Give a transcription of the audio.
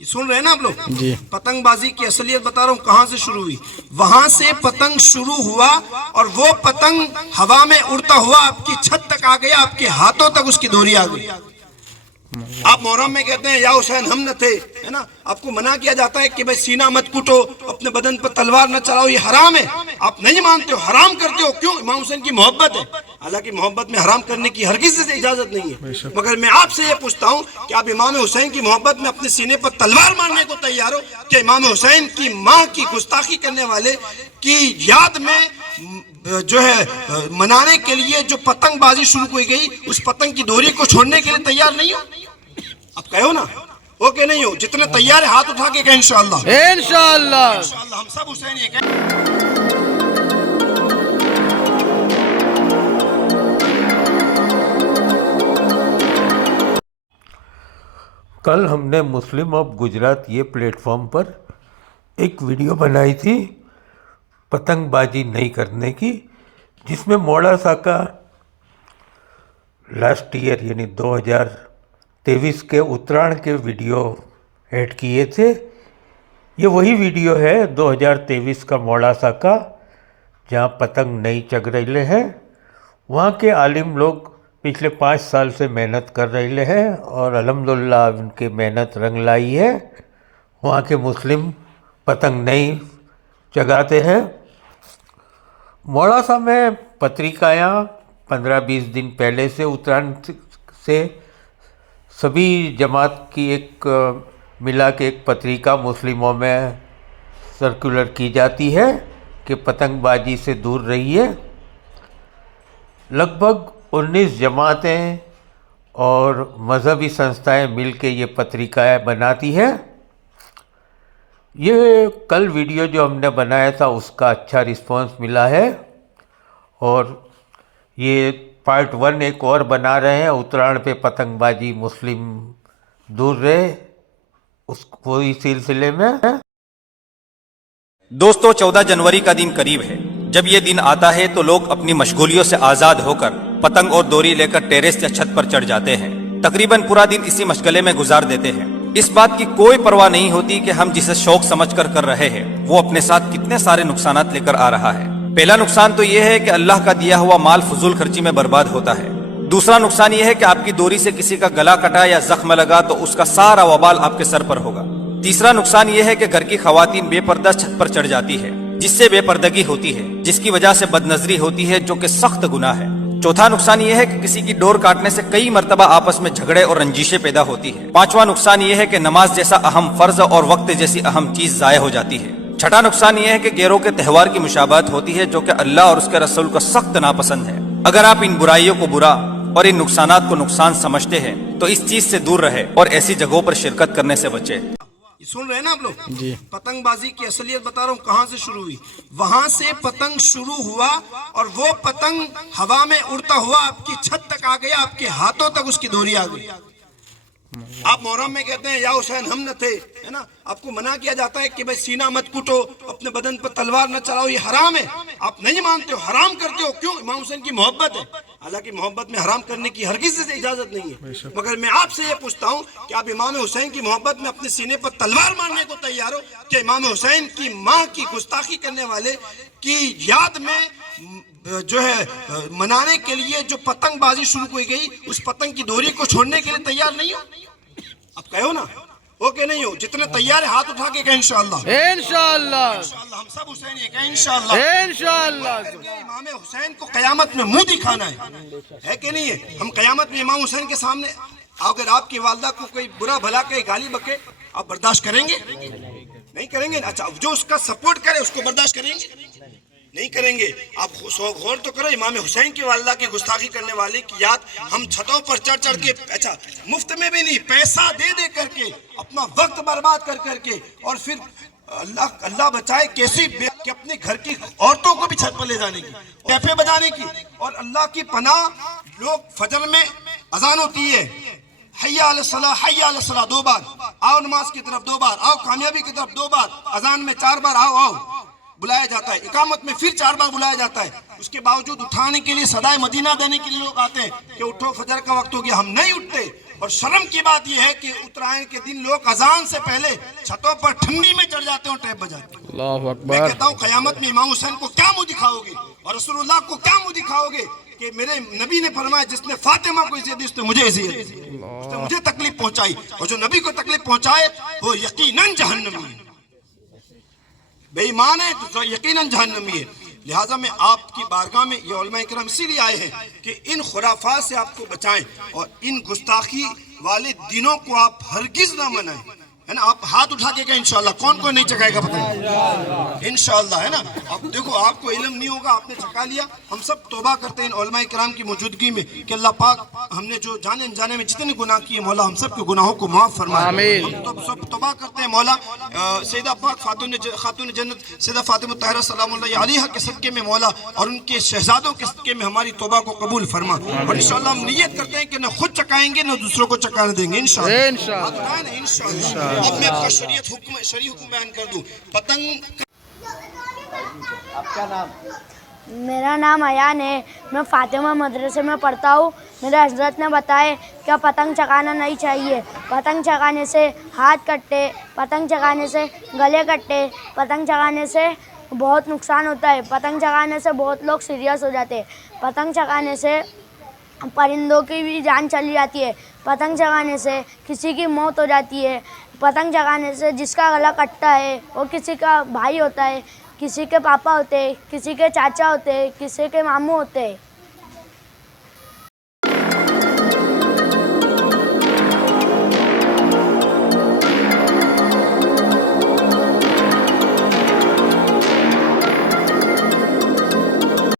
सुन रहे हैं ना आप लोग जी। पतंगबाजी की असलियत बता रहा हूँ कहाँ से शुरू हुई। वहां से पतंग शुरू हुआ और वो पतंग हवा में उड़ता हुआ आपकी छत तक आ गया, आपके हाथों तक उसकी डोरी आ गई। आप मोहर्रम में कहते हैं या हुसैन हम न थे, है ना, आपको मना किया जाता है कि भाई सीना मत कूटो, अपने बदन पर तलवार न चलाओ, ये हराम है। आप नहीं मानते हो, हराम करते हो। क्यों? इमाम हुसैन की मोहब्बत है। हालांकि मोहब्बत में हराम करने की हरगिज़ से इजाजत नहीं है, मगर मैं आपसे ये पूछता हूँ कि आप इमाम हुसैन की मोहब्बत में अपने सीने पर तलवार मारने को तैयार हो कि इमाम हुसैन की माँ की गुस्ताखी करने वाले की याद में जो है मनाने के लिए जो पतंगबाजी शुरू की गई, उस पतंग की डोरी को छोड़ने के लिए तैयार नहीं हो? आप कहो ना, ओके नहीं हो? जितने तैयार है हाथ उठा के कहें इंशाअल्लाह। इंशाअल्लाह इंशाअल्लाह हम सब हुसैन ये कहें। कल हमने मुस्लिम ऑफ गुजरात ये प्लेटफॉर्म पर एक वीडियो बनाई थी पतंगबाजी नहीं करने की, जिसमें मोड़ासा का लास्ट ईयर यानी 2023 के उत्तरायण के वीडियो ऐड किए थे। ये वही वीडियो है 2023 का मोड़ासा का, जहाँ पतंग नहीं चग रहे हैं। वहाँ के आलिम लोग पिछले 5 साल से मेहनत कर रहे हैं और अल्हम्दुलिल्लाह उनकी मेहनत रंग लाई है। वहाँ के मुस्लिम पतंग नहीं चगाते हैं। मोड़ासा में पत्रिकायाँ 15-20 दिन पहले से उत्तरायण से सभी जमात की एक मिला के एक पत्रिका मुस्लिमों में सर्कुलर की जाती है कि पतंगबाजी से दूर रहिए। लगभग 19 जमातें और मज़हबी संस्थाएं मिलके ये पत्रिकाएं बनाती है। ये कल वीडियो जो हमने बनाया था उसका अच्छा रिस्पांस मिला है और ये पार्ट 1 एक और बना रहे हैं, उत्तरायण पे पतंगबाजी मुस्लिम दूर रहे, उस वही सिलसिले में। दोस्तों 14 जनवरी का दिन करीब है। जब ये दिन आता है तो लोग अपनी मशगूलियों से आजाद होकर पतंग और डोरी लेकर टेरेस या छत पर चढ़ जाते हैं। तकरीबन पूरा दिन इसी मशगले में गुजार देते हैं। इस बात की कोई परवाह नहीं होती कि हम जिसे शौक समझकर कर रहे हैं वो अपने साथ कितने सारे नुकसानात लेकर आ रहा है। पहला नुकसान तो ये है कि अल्लाह का दिया हुआ माल फजूल खर्ची में बर्बाद होता है। दूसरा नुकसान ये है कि आपकी डोरी से किसी का गला कटा या जख्म लगा तो उसका सारा वबाल आपके सर पर होगा। तीसरा नुकसान ये है कि घर की खवातीन बेपर्दा छत पर चढ़ जाती है, जिससे बेपर्दगी होती है, जिसकी वजह से बदनजरी होती है, जो कि सख्त गुनाह है। चौथा नुकसान ये है कि किसी की डोर काटने से कई मरतबा आपस में झगड़े और रंजिशें पैदा होती है। पांचवा नुकसान ये है कि नमाज जैसा अहम फर्ज और वक्त जैसी अहम चीज जाय हो जाती है। छठा नुकसान ये है कि गैरों के त्यौहार की मुशाबहत होती है, जो कि अल्लाह और उसके रसूल को सख्त नापसंद है। अगर आप इन बुराइयों को बुरा और इन नुकसानात को नुकसान समझते हैं तो इस चीज से दूर रहे और ऐसी जगहों पर शिरकत करने से बचे। सुन रहे हैं ना आप लोग जी। पतंगबाजी की असलियत बता रहा हूँ कहाँ से शुरू हुई। वहां से पतंग शुरू हुआ और वो पतंग हवा में उड़ता हुआ आपकी छत तक आ गया, आपके हाथों तक उसकी डोरी आ गई। आप मोहर्रम में कहते हैं या हुसैन हम न थे, है ना, आपको मना किया जाता है कि भाई सीना मत कूटो, अपने बदन पर तलवार न चलाओ, ये हराम है। आप नहीं मानते हो, हराम करते हो। क्यों? इमाम हुसैन की मोहब्बत है। हालांकि मोहब्बत में हराम करने की हरगिज़ से इजाजत नहीं है, मगर मैं आपसे ये पूछता हूँ कि आप इमाम हुसैन की मोहब्बत में अपने सीने पर तलवार मारने को तैयार हो कि इमाम हुसैन की माँ की गुस्ताखी करने वाले की याद में जो है मनाने के लिए जो पतंगबाजी शुरू की गई, उस पतंग की डोरी को छोड़ने के लिए तैयार नहीं हो? आप कहो ना, ओके नहीं हो? जितने तैयार है हाथ उठा के कहें इंशाअल्लाह। इंशाअल्लाह हम सब हुसैन ये कहें इंशाअल्लाह। इंशाअल्लाह इमाम हुसैन को कयामत में मुंह दिखाना है कि नहीं है? हम कयामत में इमाम हुसैन के सामने, अगर आपकी वालदा को कोई बुरा भला कहे, गाली बके, आप बर्दाश्त करेंगे? नहीं करेंगे। अच्छा, जो उसका सपोर्ट करे उसको बर्दाश्त करेंगे? नहीं करेंगे। आप गौर तो करो, इमाम हुसैन की वालदा की गुस्ताखी करने वाले की याद हम छतों पर चढ़ चढ़ के, अच्छा मुफ्त में भी नहीं, पैसा दे दे करके, अपना वक्त बर्बाद कर करके, और फिर अल्लाह बचाए कैसी कि अपने घर की औरतों को भी छत पर ले जाने की, कैफे बजाने की। और अल्लाह की पनाह, लोग फजर में अजान होती है, हय्या अला सलाह, हय्या अला सलाह 2 बार, आओ नमाज की तरफ 2 बार, आओ कामयाबी की तरफ 2 बार, अजान में 4 बार आओ आओ बुलाया जाता है, इकामत में फिर 4 बार बुलाया जाता है। उसके बावजूद उठाने के लिए सदाए मदीना देने के लिए लोग आते हैं कि उठो फजर का वक्त हो गया, हम नहीं उठते। और शर्म की बात यह है कि उत्तरायण के दिन लोग अजान से पहले छतों पर ठंडी में चढ़ जाते हैं और टैप बजाते हैं। अल्लाहु मैं अकबर। कहता हूँ क़यामत में इमाम हुसैन को क्या मुंह दिखाओगे और रसूलुल्लाह को क्या मुंह दिखाओगे कि मेरे नबी ने फरमाया जिसने फातिमा को इज़्ज़त दी उसने मुझे इज़्ज़त दी, उसने मुझे तकलीफ पहुंचाई, और जो नबी को तकलीफ पहुंचाए वो यकीनन जहन्नमी है, बेईमान है तो यकीनन जहन्नमी है। लिहाजा मैं आपकी बारगाह में ये उलमा इकराम इसीलिए आए हैं कि इन खुराफात से आपको बचाएं और इन गुस्ताखी वाले दिनों को आप हरगिज ना मनाएं, है ना। आप हाथ उठा के इंशाल्लाह, कौन कौन नहीं चकाएगा पता नहीं, इंशाल्लाह, है ना। अब देखो आपको इल्म नहीं होगा, आपने चका लिया। हम सब तौबा करते हैं इन उलमा इकराम की मौजूदगी में कि अल्लाह पाक हमने जो जाने अनजाने में जितने गुनाह किए मौला हम सब के गुनाहों को माफ़ फरमाए। आमीन। हम तो सब तौबा करते हैं मौला सैयदा पाक खातून जन्नत सैयदा फातिमा ताहिरा सलामुल्लाह अलैहा के सदके में मौला और उनके शहजादों के सदके में हमारी तौबा को कबूल फरमा, और इंशाल्लाह हम नियत करते हैं कि न खुद चकाएंगे न दूसरों को चकाने देंगे इंशाल्लाह। इंशाल्लाह। अब मैं आपका शरी हुक्म बयान कर दूं। पतंग। आपका नाम? मेरा नाम अयान है, मैं फातिमा मदरसे में पढ़ता हूँ। मेरे हजरत ने बताए कि पतंग चगाना नहीं चाहिए, पतंग चगाने से हाथ कटते, पतंग चगाने से गले कटते, पतंग चगाने से बहुत नुकसान होता है, पतंग चगाने से बहुत लोग सीरियस हो जाते हैं, पतंग चगाने से परिंदों की भी जान चली जाती है, पतंग चगाने से किसी की मौत हो जाती है, पतंग चगाने से जिसका गला कटता है वो किसी का भाई होता है, किसी के पापा होते हैं, किसी के चाचा होते हैं, किसी के मामू होते हैं।